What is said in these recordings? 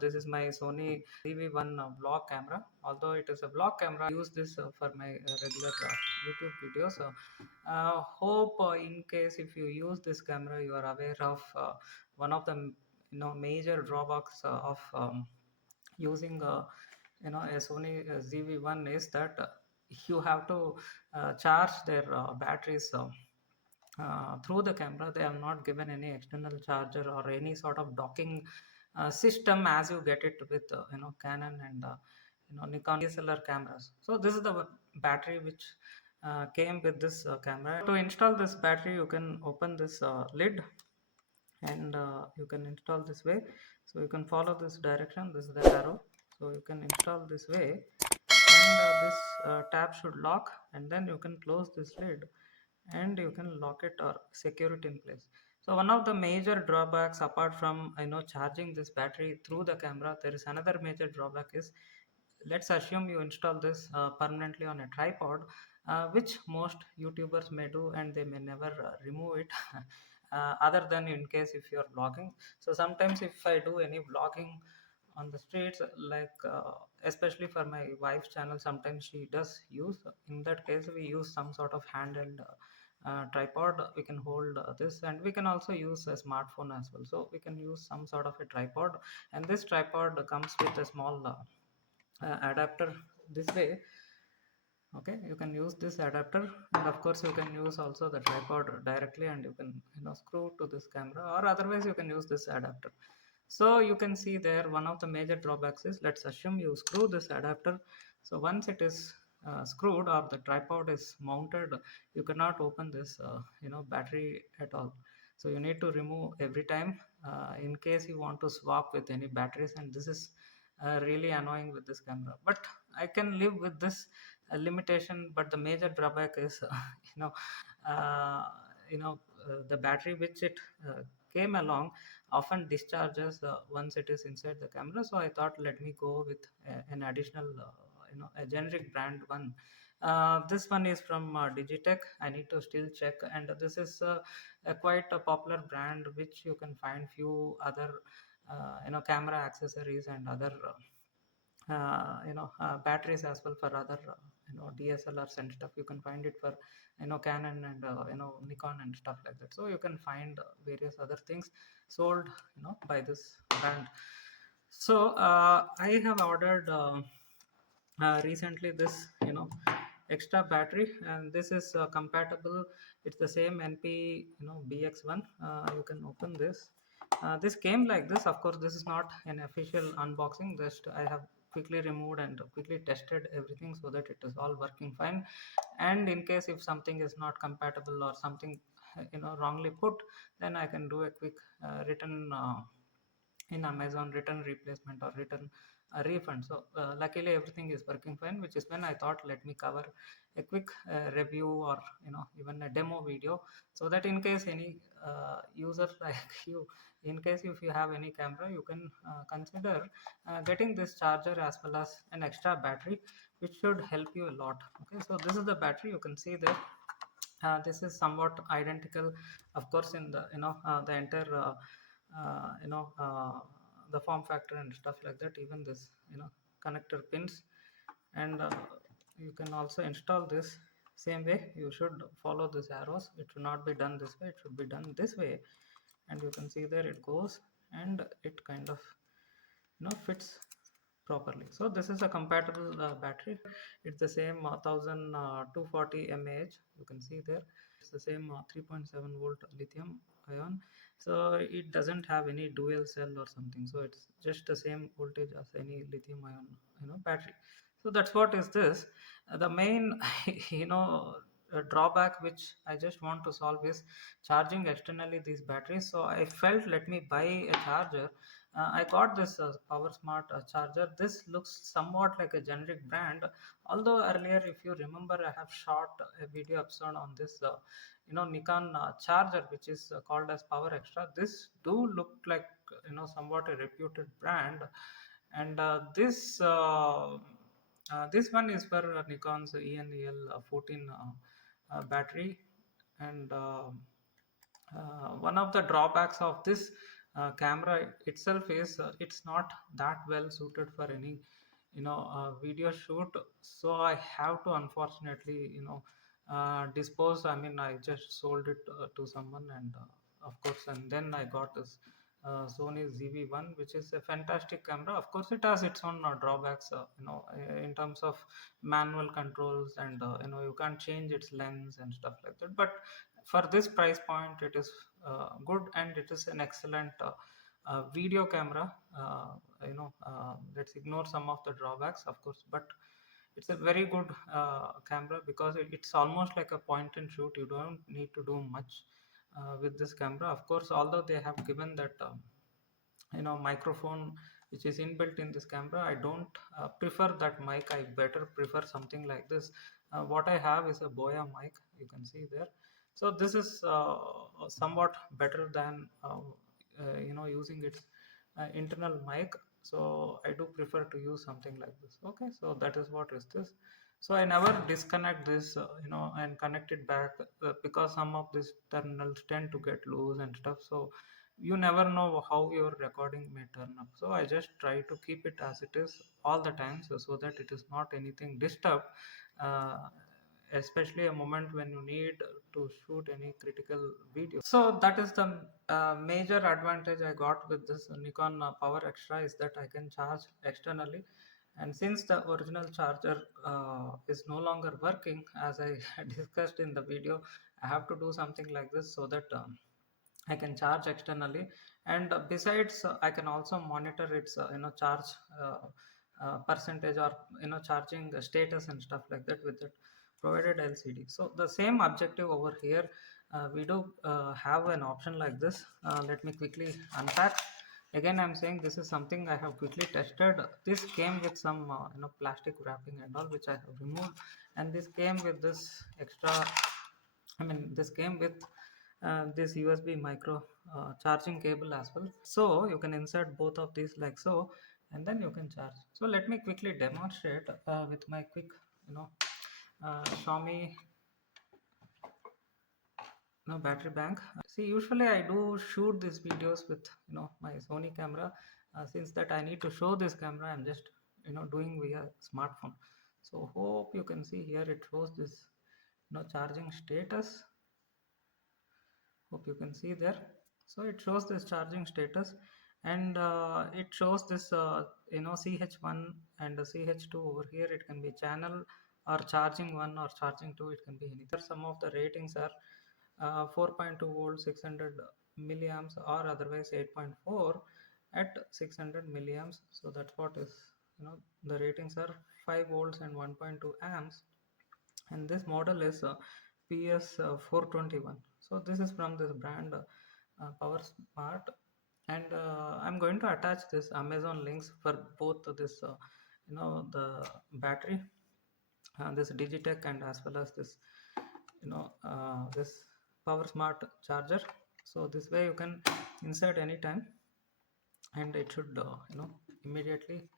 This is my Sony ZV-1 vlog camera. Although it is a vlog camera, I use this for my regular YouTube videos. Hope in case if you use this camera, you are aware of one of the major drawbacks of using a Sony ZV-1 is that you have to charge their batteries. Through the camera. They have not given any external charger or any sort of docking system as you get it with Canon and Nikon DSLR cameras. So this is the battery which came with this camera. To install this battery, you can open this lid and you can install this way. So you can follow this direction. This is the arrow. So you can install this way, and this tab should lock, and then you can close this lid and you can lock it or secure it in place. So one of the major drawbacks, apart from charging this battery through the camera, there is another major drawback is, let's assume you install this permanently on a tripod, which most YouTubers may do, and they may never remove it other than in case if you are vlogging. So sometimes if I do any vlogging on the streets, like especially for my wife's channel, sometimes she does use, in that case we use some sort of handheld tripod. We can hold this, and we can also use a smartphone as well. So we can use some sort of a tripod, and this tripod comes with a small adapter this way. Okay, you can use this adapter, and of course you can use also the tripod directly, and you can screw to this camera, or otherwise you can use this adapter. So you can see there, one of the major drawbacks is, let's assume you screw this adapter. So once it is screwed or the tripod is mounted, you cannot open this battery at all. So you need to remove every time in case you want to swap with any batteries, and this is really annoying with this camera. But I can live with this limitation. But the major drawback is you know uh, the battery which it came along often discharges once it is inside the camera. So I thought, let me go with an additional a generic brand one. This one is from Digitech. I need to still check, and this is a quite a popular brand which you can find few other camera accessories and other batteries as well for other DSLRs and stuff. You can find it for Canon and Nikon and stuff like that. So you can find various other things sold by this brand. So I have ordered recently this extra battery, and this is compatible. It's the same NP BX1. You can open this. This came like this. Of course, this is not an official unboxing. Just I have quickly removed and quickly tested everything so that it is all working fine. And in case if something is not compatible or something wrongly put, then I can do a quick return in Amazon, return replacement or return a refund. So luckily everything is working fine, which is when I thought, let me cover a quick review or even a demo video, so that in case any user like you, in case if you have any camera, you can consider getting this charger as well as an extra battery, which should help you a lot. Okay, so this is the battery. You can see there. This is somewhat identical, of course, in the the entire uh, you know uh, the form factor and stuff like that. Even this connector pins, and you can also install this same way. You should follow these arrows. It should not be done this way. It should be done this way, and you can see there it goes, and it kind of fits properly. So this is a compatible battery. It's the same 1240 mAh. You can see there. It's the same 3.7 volt lithium ion. So it doesn't have any dual cell or something. So it's just the same voltage as any lithium ion battery. So that's what is this. The main drawback which I just want to solve is charging externally these batteries. So I felt, let me buy a charger. I got this PowerSmart charger. This looks somewhat like a generic brand. Although earlier, if you remember, I have shot a video episode on this, Nikon charger, which is called as Powerextra. This do look like somewhat a reputed brand, and this one is for Nikon's ENEL 14 battery, and one of the drawbacks of this camera itself is it's not that well suited for any video shoot. So I have to unfortunately dispose. I mean, I just sold it to someone, and of course, and then I got this Sony ZV-1, which is a fantastic camera. Of course, it has its own drawbacks, in terms of manual controls, and you can't change its lens and stuff like that. But for this price point, it is good, and it is an excellent video camera. Let's ignore some of the drawbacks, of course, but it's a very good camera, because it's almost like a point and shoot. You don't need to do much with this camera. Of course, although they have given that microphone which is inbuilt in this camera, I don't prefer that mic. I better prefer something like this. What I have is a Boya mic, you can see there. So this is somewhat better than using its internal mic. So I do prefer to use something like this. Okay, so that is what is this. So I never disconnect this and connect it back, because some of these terminals tend to get loose and stuff. So you never know how your recording may turn up. So I just try to keep it as it is all the time, so that it is not anything disturbed, uh, especially a moment when you need to shoot any critical video. So that is the major advantage I got with this Nikon Powerextra, is that I can charge externally. And since the original charger is no longer working, as I discussed in the video, I have to do something like this, so that I can charge externally. And besides, I can also monitor its charge percentage, or charging status and stuff like that with that provided LCD. So the same objective over here, we do have an option like this. Let me quickly unpack. Again, I'm saying this is something I have quickly tested. This came with some plastic wrapping and all, which I have removed, and this came with this extra. I mean, this came with this USB micro charging cable as well. So you can insert both of these like so, and then you can charge. So let me quickly demonstrate with my quick, Xiaomi battery bank. See, usually I do shoot these videos with my Sony camera. Since that I need to show this camera, I'm just doing via smartphone. So hope you can see here, it shows this charging status. Hope you can see there. So it shows this charging status, and it shows this CH1 and CH2 over here. It can be channel or charging 1 or charging 2. It can be anything. Some of the ratings are 4.2 volts 600 milliamps, or otherwise 8.4 at 600 milliamps. So that's what is, the ratings are 5 volts and 1.2 amps, and this model is PS 421. So this is from this brand Power Smart, and I'm going to attach this Amazon links for both this the battery, this Digitech, and as well as this this Power Smart charger. So this way you can insert anytime, and it should immediately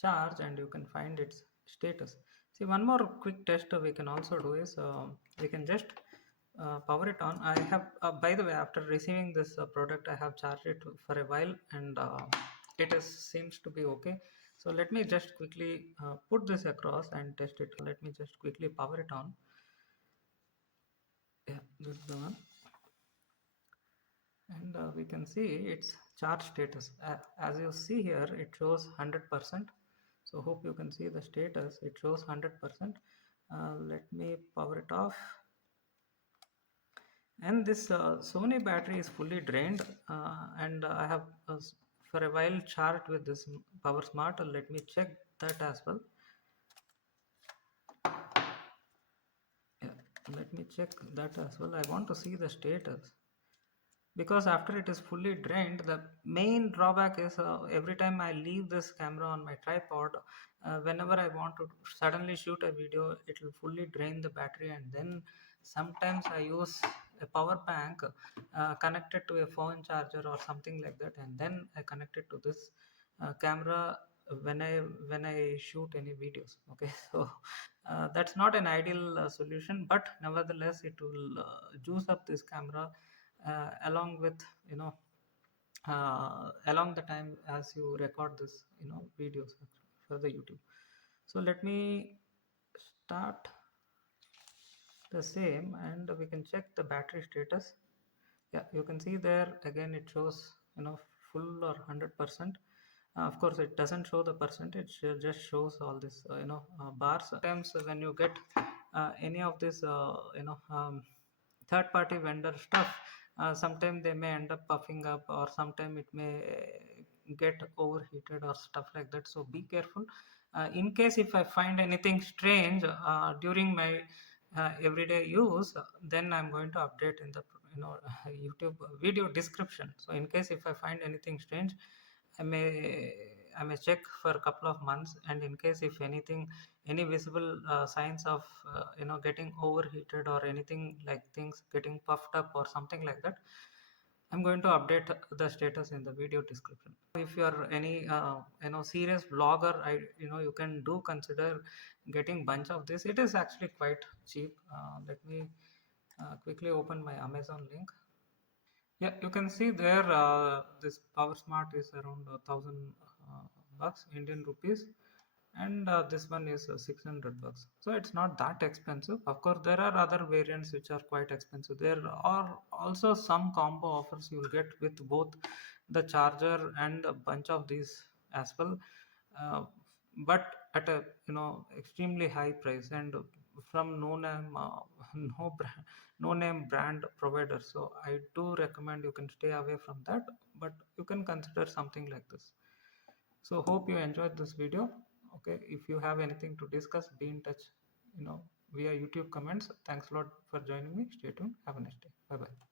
charge, and you can find its status. See, one more quick test we can also do is we can just power it on. I have by the way, after receiving this product, I have charged it for a while, and it is seems to be okay. So let me just quickly put this across and test it. Let me just quickly power it on. Yeah, this is the one, and we can see its charge status. As you see here, it shows 100%. So hope you can see the status. It shows 100%. Let me power it off, and this Sony battery is fully drained, and I have for a while charged with this Power Smart. Let me check that as well. Yeah, let me check that as well. I want to see the status, because after it is fully drained, the main drawback is every time I leave this camera on my tripod, whenever I want to suddenly shoot a video, it will fully drain the battery, and then sometimes I use a power bank connected to a phone charger or something like that, and then I connect it to this camera when I shoot any videos. Okay, so that's not an ideal solution, but nevertheless it will juice up this camera along with along the time as you record this videos for the YouTube. So let me start the same, and we can check the battery status. Yeah, you can see there again it shows full or 100%. Of course it doesn't show the percentage, it just shows all this bars. Sometimes when you get any of this third party vendor stuff, sometimes they may end up puffing up, or sometimes it may get overheated or stuff like that. So be careful. In case if I find anything strange during my everyday use, then I'm going to update in the YouTube video description. So in case if I find anything strange, I may I may check for a couple of months, and in case if anything, any visible signs of getting overheated or anything like things getting puffed up or something like that, I'm going to update the status in the video description. If you are any serious vlogger, you can do consider getting bunch of this. It is actually quite cheap. Let me quickly open my Amazon link. Yeah, you can see there this Power Smart is around 1,000 bucks Indian rupees, and this one is 600 bucks. So it's not that expensive. Of course, there are other variants which are quite expensive. There are also some combo offers you will get with both the charger and a bunch of these as well, uh, but at a extremely high price, and from no name no brand, no name brand provider. So I do recommend you can stay away from that, but you can consider something like this. So hope you enjoyed this video. Okay, if you have anything to discuss, be in touch via YouTube comments. Thanks a lot for joining me. Stay tuned. Have a nice day. Bye bye.